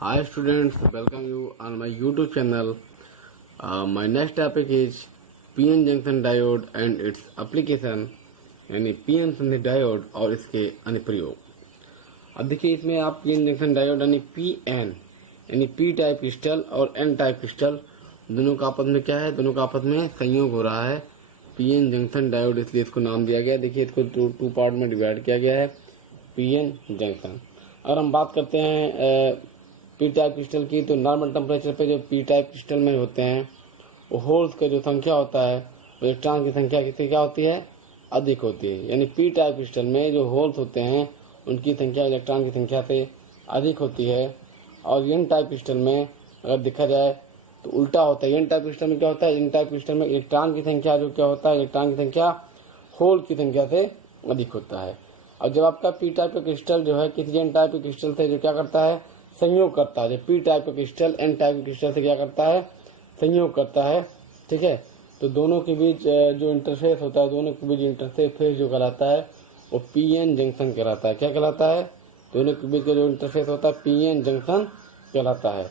Hi students, welcome you on my YouTube channel. My next topic is PN junction diode and its application, यानी PN संधि diode और इसके अनुप्रयोग। अब देखिए, इसमें आप PN जंक्शन डायोड यानी PN यानी P टाइप क्रिस्टल और N टाइप क्रिस्टल दोनों का आपस में क्या है, दोनों का आपस में संयोग हो रहा है। PN जंक्शन डायोड इसलिए इसको नाम दिया गया। देखिए, इसको टू पार्ट में डिवाइड किया गया है, PN जंक्शन। अगर हम बात करते हैं पी टाइप क्रिस्टल की, तो नॉर्मल टेम्परेचर पे जो पी टाइप क्रिस्टल में होते हैं वो होल्स का जो संख्या होता है वो इलेक्ट्रॉन की संख्या कितनी क्या होती है, अधिक होती है। यानी पी टाइप क्रिस्टल में जो होल्स होते हैं उनकी संख्या इलेक्ट्रॉन की संख्या से अधिक होती है। और एन टाइप क्रिस्टल में अगर देखा जाए तो उल्टा होता है। एन टाइप क्रिस्टल में क्या होता है, एन टाइप क्रिस्टल में इलेक्ट्रॉन की संख्या जो क्या होता है, इलेक्ट्रॉन की संख्या होल की संख्या से अधिक होता है। और जब आपका पी टाइप का क्रिस्टल जो है किसी एन टाइप के क्रिस्टल से जो क्या करता है, संयोग करता है। जब पी टाइप का क्रिस्टल एन टाइप के क्रिस्टल से क्या करता है, संयोग करता है, ठीक है। तो दोनों के बीच जो इंटरफेस होता है, दोनों के बीच इंटरफेस जो कहलाता है वो पीएन जंक्शन कहलाता है। क्या कहलाता है, दोनों के बीच का जो इंटरफेस होता है पीएन जंक्शन कहलाता है।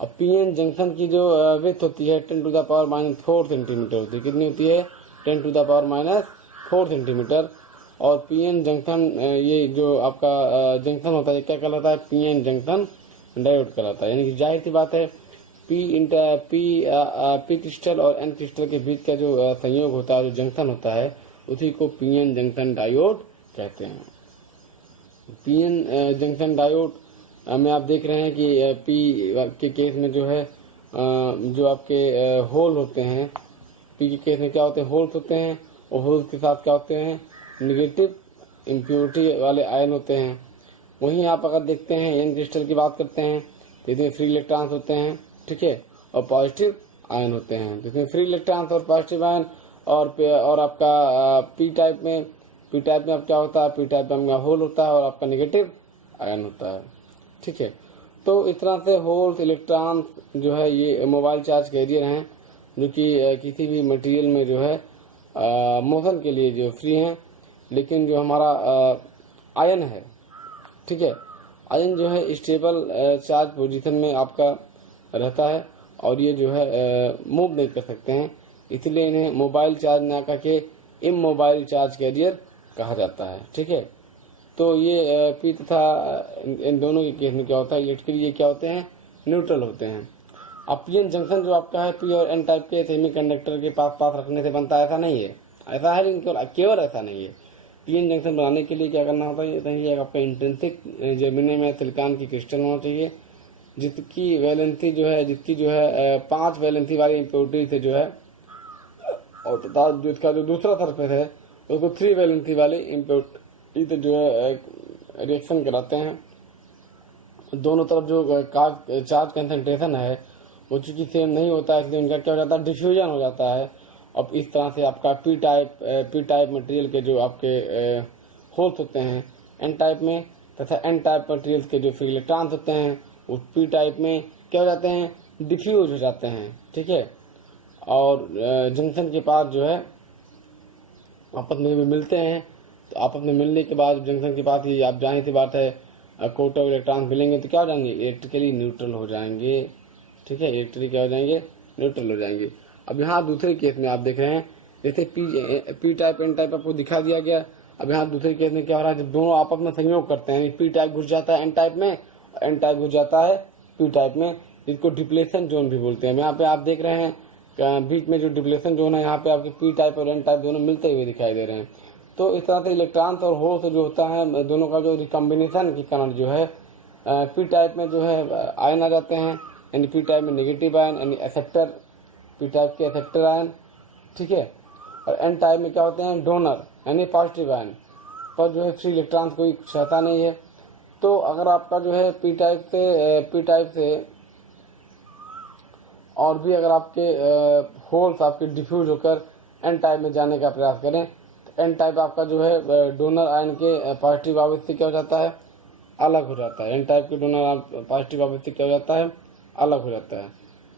अब पीएन जंक्शन की जो विड्थ होती है 10⁻⁴ सेंटीमीटर होती है। कितनी होती है, 10⁻⁴ सेंटीमीटर। और पीएन जंक्शन ये जो आपका जंक्शन होता है क्या कहलाता है, पीएन जंक्शन डायोड कहलाता है। यानी कि जाहिर सी बात है पी क्रिस्टल और एन क्रिस्टल के बीच का जो संयोग होता है, जो जंक्शन होता है, उसी को पीएन जंक्शन डायोड कहते हैं। पीएन जंक्शन डायोड में आप देख रहे हैं कि पी के केस में जो है जो आपके होल होते हैं, पी के केस में क्या होते हैं, होल्स होते हैं। और होल्स के साथ क्या होते हैं, निगेटिव इम्प्योरिटी वाले आयन होते हैं। वहीं आप अगर देखते हैं एन क्रिस्टल की बात करते हैं तो इसमें फ्री इलेक्ट्रॉन्स होते हैं, ठीक है, और पॉजिटिव आयन होते हैं। जिसमें फ्री इलेक्ट्रॉन्स और पॉजिटिव आयन और आपका पी टाइप में अब क्या होता है, पी टाइप में होल होता है और आपका निगेटिव आयन होता है, ठीक है। तो इस तरह से होल्स इलेक्ट्रॉन जो है ये मोबाइल चार्ज कैरियर हैं, जो कि किसी भी मटेरियल में जो है मोशन के लिए जो फ्री हैं। लेकिन जो हमारा आयन है, ठीक है, आयन जो है स्टेबल चार्ज पोजीशन में आपका रहता है और ये जो है मूव नहीं कर सकते हैं। इसलिए इन्हें मोबाइल चार्ज ना करके इमोबाइल चार्ज कैरियर कहा जाता है, ठीक है। तो ये पी तथा इन दोनों के केस में क्या होता है, इलेक्ट्रिकली ये क्या होते हैं, न्यूट्रल होते हैं। अब पीएन जंक्शन जो आपका है पी और एन टाइप के सेमीकंडक्टर के पास पास रखने से बनता है, ऐसा नहीं है। ऐसा है लेकिन केवल ऐसा नहीं है। पीएन जंक्शन बनाने के लिए क्या करना होता है, आपका इंट्रिंसिक जर्मेनियम या सिलिकॉन की क्रिस्टल होना चाहिए, जिसकी वैलेंसी जो है 5 वैलेंसी वाली इम्प्योरिटी से जो है, और तथा जो इसका जो दूसरा सरफेस है उसको 3 वैलेंसी वाली इम्प्योरिटी से जो है रिएक्शन कराते हैं। दोनों तरफ जो चार्ज कंसंट्रेशन है वो चूंकि सेम नहीं होता है, इसलिए उनका क्या हो जाता है, डिफ्यूजन हो जाता है। अब इस तरह से आपका पी टाइप मटेरियल के जो आपके होल्स होते हैं एन टाइप में, तथा एन टाइप मटेरियल के जो फ्री इलेक्ट्रॉन्स होते हैं वो पी टाइप में क्या हो जाते हैं, डिफ्यूज हो जाते हैं, ठीक है। और जंक्शन के पास जो है आपस में भी मिलते हैं। तो आपस में मिलने के बाद जंक्शन के पास ही आप जाने की बात है कोटा इलेक्ट्रॉन मिलेंगे तो क्या हो जाएंगे, इलेक्ट्रिकली न्यूट्रल हो जाएंगे, ठीक है, इलेक्ट्रिकली क्या हो जाएंगे, न्यूट्रल हो जाएंगे। अब यहाँ दूसरे केस में आप देख रहे हैं जैसे पी टाइप एन टाइप आपको दिखा दिया गया। अब यहाँ दूसरे केस में क्या हो रहा है, जब दोनों आपस में संयोग करते हैं, पी टाइप घुस जाता है एन टाइप में, एन टाइप घुस जाता है पी टाइप में, जिसको डिप्लेशन जोन भी बोलते हैं। यहाँ पे आप देख रहे हैं बीच में जो डिप्लेशन जोन है, यहाँ पे आपके पी टाइप और एन टाइप दोनों मिलते हुए दिखाई दे रहे हैं। तो इस तरह से इलेक्ट्रॉन और होल्स जो होता है दोनों का जो रिकॉम्बिनेशन के कारण जो है पी टाइप में जो है आयन आ जाते हैं, यानी पी टाइप में नेगेटिव आयन यानी एक्सेप्टर, पी टाइप के एक्सेप्टर आयन, ठीक है। और एन टाइप में क्या होते हैं, डोनर यानी पॉजिटिव आयन, पर जो है फ्री इलेक्ट्रॉन कोई क्षमता नहीं है। तो अगर आपका जो है पी टाइप से और भी अगर आपके होल्स आपके डिफ्यूज होकर एन टाइप में जाने का प्रयास करें तो एन टाइप आपका जो है डोनर आयन के पॉजिटिव आवेश से क्या हो जाता है, अलग हो जाता है। एन टाइप के डोनर पॉजिटिव आवेश से क्या हो जाता है, अलग हो जाता है।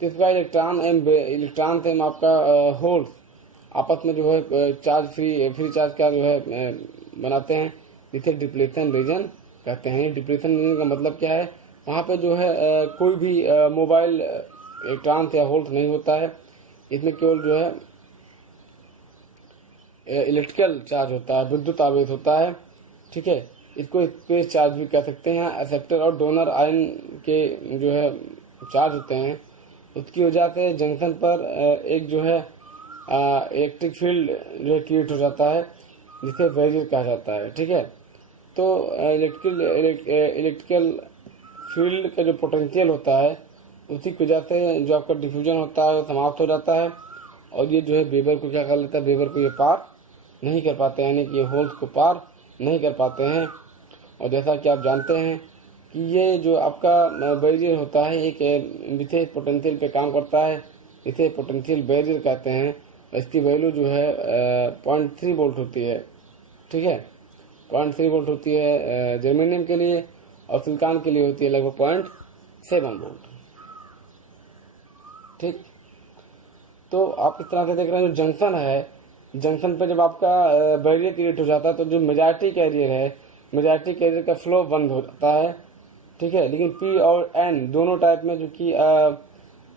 तो इसका इलेक्ट्रॉन से आपका होल्स आपस में जो है चार्ज फ्री चार्ज का जो है बनाते हैं, जिसे डिप्लेशन रीजन कहते हैं। डिप्लेशन रीजन का मतलब क्या है, वहाँ पे जो है कोई भी मोबाइल इलेक्ट्रॉन या होल्स नहीं होता है। इसमें केवल जो है इलेक्ट्रिकल चार्ज होता है, विद्युत आवेश होता है। ठीक है, इसको स्पेस चार्ज भी कह सकते हैं। एक्सेप्टर और डोनर आयन के जो है चार्ज होते हैं, उसकी वजह से जंक्शन पर एक जो है इलेक्ट्रिक फील्ड जो है क्रिएट हो जाता है, जिसे बैरियर कहा जाता है। ठीक है, तो इलेक्ट्रिकल फील्ड का जो पोटेंशियल होता है, उसी की वजह से जो आपका डिफ्यूजन होता है वो समाप्त हो जाता है, और ये जो है वेबर को क्या कर लेता है, वेबर को ये पार नहीं कर पाते हैं, यानी कि ये होल्स को पार नहीं कर पाते हैं। और जैसा कि आप जानते हैं कि ये जो आपका बैरियर होता है एक विशेष पोटेंशियल पे काम करता है, इसे पोटेंशियल बैरियर कहते हैं। इसकी वैल्यू जो है 0.3 वोल्ट होती है। ठीक है, 0.3 वोल्ट होती है जर्मेनियम के लिए, और सिलिकॉन के लिए होती है लगभग 0.7 वोल्ट। ठीक, तो आप इस तरह से देख रहे हैं, जो जंक्शन है, जंक्शन पे जब आपका बैरियर क्रिएट हो जाता है तो जो मेजॉरिटी कैरियर है, मेजॉरिटी कैरियर का फ्लो बंद हो जाता है। ठीक है, लेकिन पी और एन दोनों टाइप में जो कि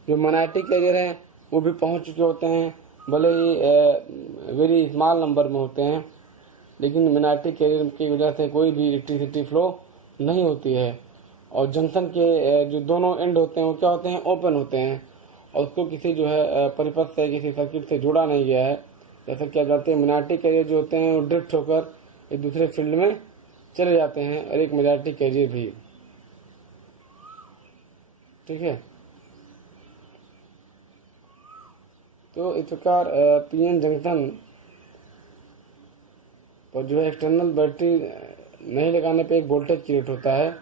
जो माइनॉरिटी कैरियर हैं वो भी पहुंच चुके होते हैं, भले ही वेरी स्मॉल नंबर में होते हैं, लेकिन माइनॉरिटी कैरियर की वजह से कोई भी इलेक्ट्रिसिटी फ्लो नहीं होती है। और जंक्शन के जो दोनों एंड होते हैं वो क्या होते हैं, ओपन होते हैं, और उसको किसी जो है परिपथ से, किसी सर्किट से जोड़ा नहीं गया है। जैसा कि आप जानते हैं माइनॉरिटी कैरियर जो होते हैं वो ड्रिफ्ट होकर एक दूसरे फील्ड में चले जाते हैं, और एक मेजॉरिटी कैरियर भी। ठीक है, तो इस प्रकार पीएन जंक्शन पर जो है एक्सटर्नल बैटरी नहीं लगाने पे एक वोल्टेज क्रिएट होता है,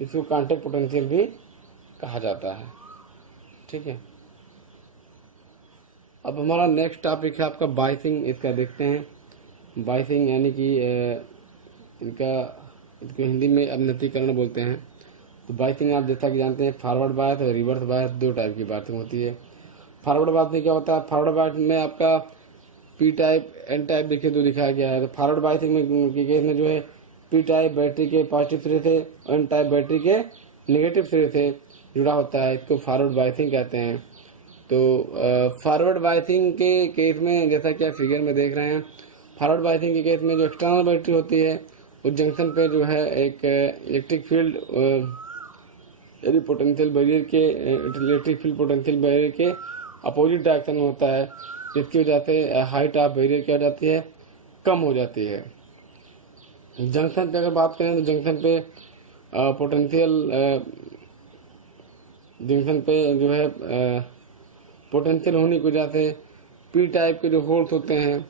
इसको कांटेक्ट पोटेंशियल भी कहा जाता है। ठीक है, अब हमारा नेक्स्ट टॉपिक है आपका बायसिंग। इसका देखते हैं। बायसिंग यानी कि इसको हिंदी में अवनतीकरण बोलते हैं। तो बायसिंग आप जैसा कि जानते हैं, फॉरवर्ड बायस और रिवर्स बायस दो टाइप की बायसिंग होती है। फॉरवर्ड बायस में क्या होता है, फॉरवर्ड बायस में आपका पी टाइप एन टाइप देखिए तो दिखाया गया है। तो फॉरवर्ड बायसिंग में के केस में जो है पी टाइप बैटरी के पॉजिटिव सिरे से, एन टाइप बैटरी के नेगेटिव सिरे से जुड़ा होता है, इसको फॉरवर्ड बायसिंग कहते हैं। तो फॉरवर्ड बायसिंग के केस में जैसा कि आप फिगर में देख रहे हैं, फॉरवर्ड बायसिंग के केस में जो एक्सटर्नल बैटरी होती है उस जंक्शन पे जो है एक इलेक्ट्रिक फील्ड यदि पोटेंशियल बैरियर के इलेक्ट्रिक फील्ड पोटेंशियल बैरियर के अपोजिट डायरेक्शन में होता है, जिसकी वजह से हाइट ऑफ बैरियर क्या हो जाती है, कम हो जाती है। जंक्शन पे अगर बात करें तो जंक्शन पे पोटेंशियल जंक्शन पे जो है पोटेंशियल होने की वजह से पी टाइप के जो होल्स होते हैं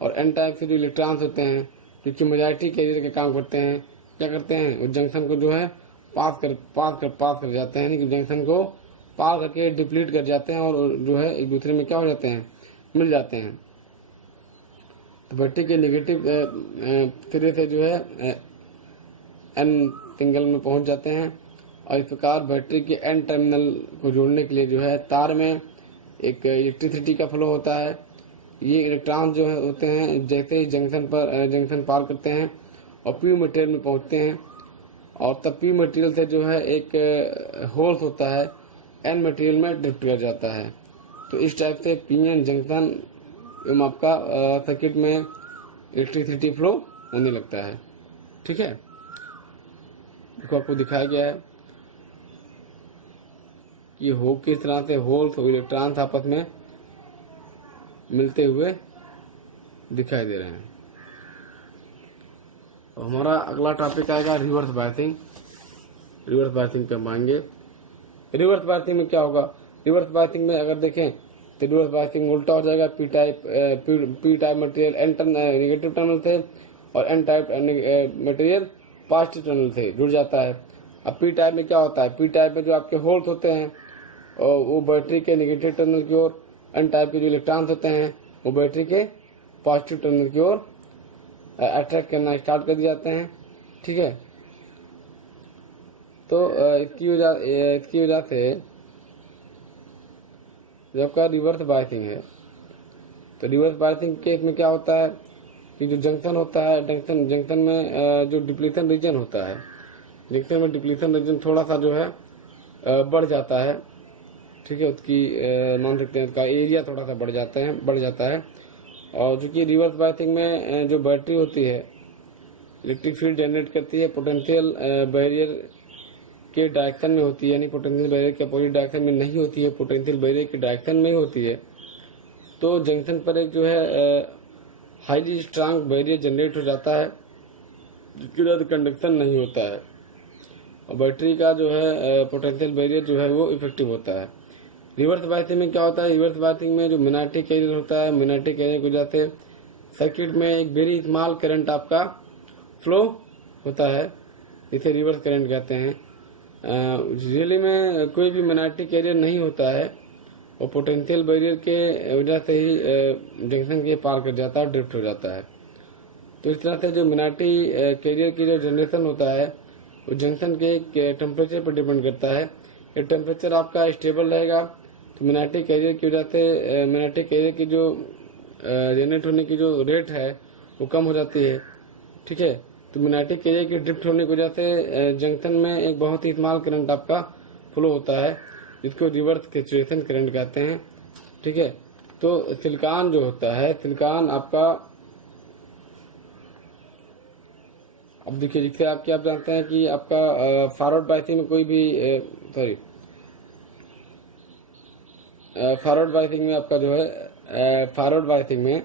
और एन टाइप के जो इलेक्ट्रॉन्स होते हैं, जो मेजॉरिटी कैरियर के काम करते हैं, क्या करते हैं, उस जंक्शन को जो है पास कर जाते हैं, यानी कि जंक्शन को पार करके डिप्लीट कर जाते हैं, और जो है एक दूसरे में क्या हो जाते हैं, मिल जाते हैं। तो बैटरी के नेगेटिव सिरे से जो है एन सिंगल में पहुंच जाते हैं, और इस प्रकार बैटरी के एन टर्मिनल को जोड़ने के लिए जो है तार में एक इलेक्ट्रिसिटी का फ्लो होता है। ये इलेक्ट्रॉन जो है होते हैं, जैसे ही जंक्शन पार करते हैं और पी मटेरियल में पहुंचते हैं, और तब पी मटेरियल से जो है एक होल्स होता है, एन मटेरियल में ड्रिफ्ट कर जाता है। तो इस टाइप से पीएन जंक्शन एवं आपका सर्किट में इलेक्ट्रिसिटी फ्लो होने लगता है। ठीक है, देखो आपको दिखाया गया है कि हो किस तरह से होल्स और इलेक्ट्रॉन्स आपस में मिलते हुए दिखाई दे रहे हैं। और हमारा अगला टॉपिक आएगा रिवर्स बायसिंग। रिवर्स बायसिंग कब आएंगे? रिवर्स बायसिंग में क्या होगा, रिवर्स बायसिंग में अगर देखें तो रिवर्स बायसिंग उल्टा हो जाएगा। P type material N negative terminal से और N type material positive terminal से जुड़ जाता है। अब पी टाइप में क्या होता है, पी टाइप में जो आपके होल्स होते हैं वो बैटरी के नेगेटिव टर्मिनल की ओर, एन टाइप के जो इलेक्ट्रॉन्स होते हैं वो बैटरी के पॉजिटिव टर्मिनल की ओर अट्रैक्ट करना स्टार्ट कर दिए जाते हैं। ठीक है, तो इसकी वजह से जब का रिवर्स बायसिंग है, तो रिवर्स बायसिंग केस में क्या होता है कि जो जंक्शन होता है, जंक्शन में जो डिप्लीशन रीजन होता है, जंक्शन में डिप्लीशन रीजन थोड़ा सा जो है बढ़ जाता है, ठीक है, उसकी मान सकते हैं उसका एरिया थोड़ा सा बढ़ जाता है। और चूंकि रिवर्स बायसिंग में जो बैटरी होती है इलेक्ट्रिक फील्ड जनरेट करती है, पोटेंशियल बैरियर के डायरेक्शन में होती है, यानी पोटेंशियल बैरियर के अपोजिट डायरेक्शन में नहीं होती है, पोटेंशियल बैरियर के डायरेक्शन में ही होती है। तो जंक्शन पर एक जो है हाईली स्ट्रांग बैरियर जनरेट हो जाता है, जिसके साथ कंडक्शन नहीं होता है, और बैटरी का जो है पोटेंशियल बैरियर जो है वो इफेक्टिव होता है। रिवर्स बायसिंग में क्या होता है, रिवर्स बायसिंग में जो मैग्नेटिक कैरियर होता है, मैग्नेटिक कैरियर की वजह से सर्किट में एक वेरी स्मॉल करंट आपका फ्लो होता है, इसे रिवर्स करंट कहते हैं। रियली में कोई भी मैग्नेटिक कैरियर नहीं होता है, और पोटेंशियल बैरियर के वजह से ही जंक्शन के पार कर जाता है, ड्रिफ्ट हो जाता है। तो इस तरह से जो मैग्नेटिक कैरियर की जो जनरेशन होता है वो जंक्शन के टेम्परेचर पर डिपेंड करता है। ये टेम्परेचर आपका स्टेबल रहेगा तो मैग्नेटिक कैरियर की वजह से मैग्नेटिक कैरियर की जो जनरेट होने की जो रेट है वो कम हो जाती है, ठीक है। तो मैग्नेटिक कैरियर की ड्रिफ्ट होने की वजह से जंक्शन में एक बहुत ही स्मॉल करंट आपका फ्लो होता है, जिसको रिवर्स सैचुरेशन करंट कहते हैं, ठीक है। तो सिलिकॉन जो होता है, सिलिकॉन आपका अब देखिए, जिससे आप क्या जानते हैं कि आपका फॉरवर्ड बायसिंग में कोई भी फॉरवर्ड बायसिंग में आपका जो है फॉरवर्ड बायसिंग में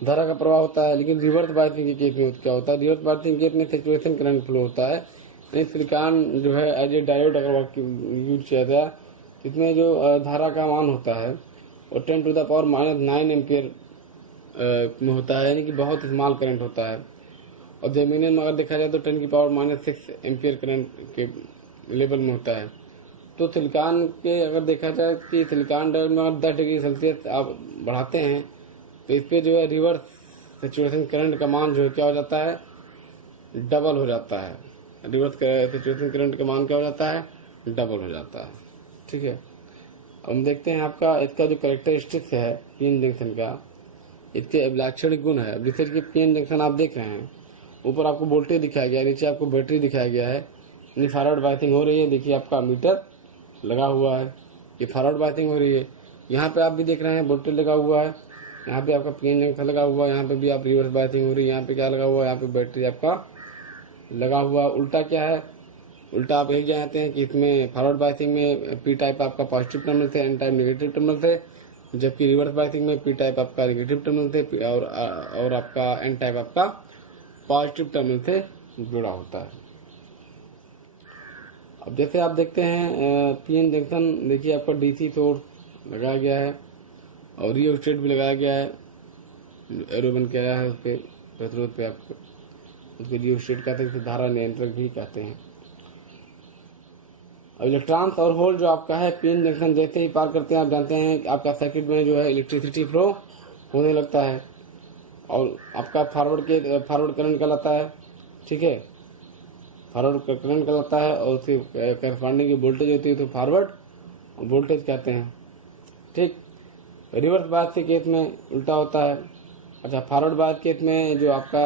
धारा का प्रवाह होता है, लेकिन रिवर्स बायसिंग के केस में क्या होता है, रिवर्स बायसिंग के केस में सैचुरेशन करंट फ्लो होता है। यानी सिलिकॉन जो है एज ए डायोड अगर यूज किया जाए, इसमें जो धारा का मान होता है वो 10⁻⁻⁹ एम्पियर में होता है, यानी कि बहुत स्मॉल करंट होता है। और जर्मेनियम में अगर देखा जाए तो 10⁻⁻6 एम्पियर करंट के लेवल में होता है। तो सिलिकॉन के अगर देखा जाए कि सिलिकॉन डायोड में अगर 10 डिग्री सेल्सियस आप बढ़ाते हैं तो इस पर जो है रिवर्स सैचुरेशन करंट का मान जो है क्या हो जाता है, डबल हो जाता है। रिवर्स सैचुरेशन करंट का मान क्या हो जाता है, डबल हो जाता है, ठीक है। अब हम देखते हैं आपका इसका जो कैरेक्टरिस्टिक्स है पीएन जंक्शन का, इसके लाक्षणिक गुण है। जैसे कि पीएन जंक्शन आप देख रहे हैं, ऊपर आपको वोल्टेज दिखाया गया है, नीचे आपको बैटरी दिखाया गया है, यानी फॉरवर्ड बायसिंग हो रही है। देखिए आपका मीटर लगा हुआ है, ये फॉरवर्ड बायसिंग हो रही है। यहाँ पे आप भी देख रहे हैं वोल्टेज लगा हुआ है, यहाँ पे आपका पीएन जंक्शन लगा हुआ है, यहाँ पे भी आप रिवर्स बायसिंग हो रही है। यहाँ पे क्या लगा हुआ है, यहाँ पे बैटरी आपका लगा हुआ है। उल्टा क्या है, उल्टा आप यही जानते हैं कि इसमें फॉरवर्ड बायसिंग में पी टाइप आपका पॉजिटिव टर्मिनल से, एन टाइप नेगेटिव टर्मिनल से, जबकि रिवर्स बायसिंग में पी टाइप आपका नेगेटिव टर्मिनल से और आपका एन टाइप आपका पॉजिटिव टर्मिनल से जुड़ा होता है। अब जैसे आप देखते हैं पीएन जंक्शन, देखिए आपका डीसी सोर्स लगाया गया है और रियोस्टेट भी लगाया गया है, एरो बन के आया है उस पर प्रतिरोध पे, आपको उसके रियोस्टेट कहते हैं, धारा नियंत्रक भी कहते हैं। अब इलेक्ट्रॉन्स और होल जो आपका है पीएन जंक्शन जैसे ही पार करते हैं, आप जानते हैं कि आपका सर्किट में जो है इलेक्ट्रिसिटी फ्लो होने लगता है और आपका फॉरवर्ड करंट कहलाता है, ठीक है, फॉरवर्ड करंट कहलाता है। और उसकी करस्पॉन्डिंग की वोल्टेज होती है तो फॉरवर्ड वोल्टेज कहते हैं, ठीक। रिवर्स बायस के केस में उल्टा होता है। अच्छा, फॉरवर्ड बायस केस में जो आपका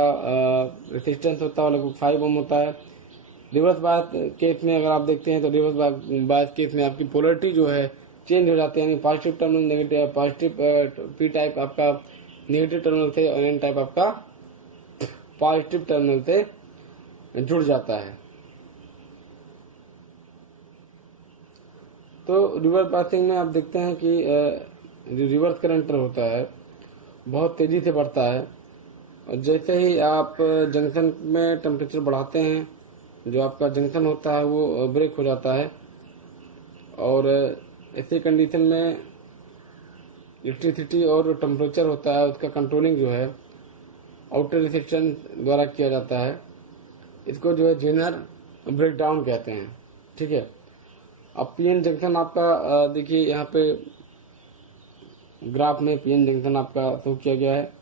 रेसिस्टेंस होता है लगभग 5 ओम होता है। रिवर्स बायस केस में अगर आप देखते हैं तो रिवर्स बायस केस में आपकी पोलरिटी जो है चेंज हो जाती है, यानी positive terminal negative, positive P type आपका नेगेटिव टर्मिनल से और एन टाइप आपका पॉजिटिव टर्मिनल से जुड़ जाता है। तो रिवर्स बायसिंग में आप देखते हैं कि जो रिवर्स करंट होता है बहुत तेजी से बढ़ता है, और जैसे ही आप जंक्शन में टेम्परेचर बढ़ाते हैं, जो आपका जंक्शन होता है वो ब्रेक हो जाता है। और ऐसी कंडीशन में इलेक्ट्रिसिटी और टेम्परेचर होता है उसका कंट्रोलिंग जो है आउटर रेसिस्टेंस द्वारा किया जाता है। इसको जो है जेनर ब्रेकडाउन कहते हैं, ठीक है। अब पीएन जंक्शन आपका देखिए यहाँ पे ग्राफ में पीएन जंक्शन आपका शो किया गया है,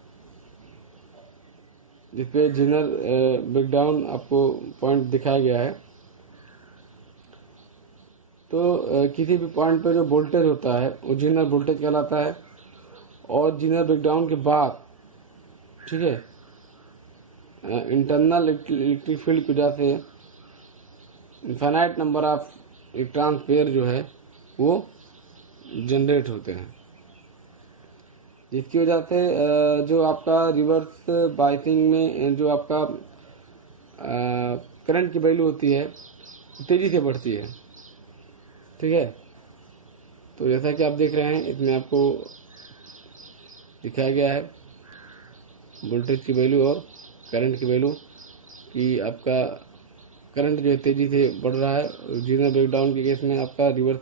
जिसपे जेनर ब्रेकडाउन आपको पॉइंट दिखाया गया है। तो किसी भी पॉइंट पे जो वोल्टेज होता है वो जेनर वोल्टेज कहलाता है, और जेनर ब्रेकडाउन के बाद, ठीक है, इंटरनल इलेक्ट्रिक फील्ड की वजह से infinite number of electron pair जो है वो जनरेट होते हैं, जिसकी वजह से जो आपका रिवर्स बाइसिंग में जो आपका करंट की वैल्यू होती है तेजी से बढ़ती है। ठीक है, तो जैसा कि आप देख रहे हैं इसमें आपको दिखाया गया है वोल्टेज की वैल्यू और करंट की वैल्यू कि आपका करंट जो है तेजी से बढ़ रहा है जीरो ब्रेकडाउन के केस में, आपका रिवर्स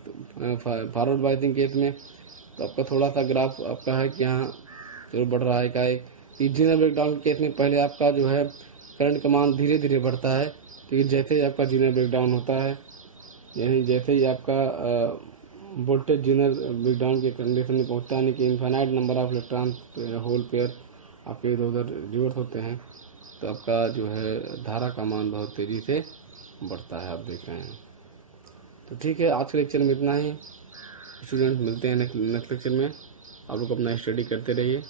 फॉरवर्ड बाइसिंग केस में तो आपका थोड़ा सा ग्राफ आपका है कि यहाँ जरूर बढ़ रहा है। क्या है कि जीरो ब्रेकडाउन के केस में पहले आपका जो है करंट का मान धीरे धीरे बढ़ता है, लेकिन जैसे ही आपका जीरो ब्रेकडाउन होता है, यानी जैसे ही आपका वोल्टेज जीरो ब्रेकडाउन के कंडीशन में पहुँचता है कि infinite number of electron hole pair आपके इधर उधर रिवर्स होते हैं, तो आपका जो है धारा का मान बहुत तेज़ी से बढ़ता है, आप देख रहे हैं। तो ठीक है, आज के लेक्चर में इतना ही। स्टूडेंट मिलते हैं नेक्स्ट लेक्चर में। आप लोग अपना स्टडी करते रहिए।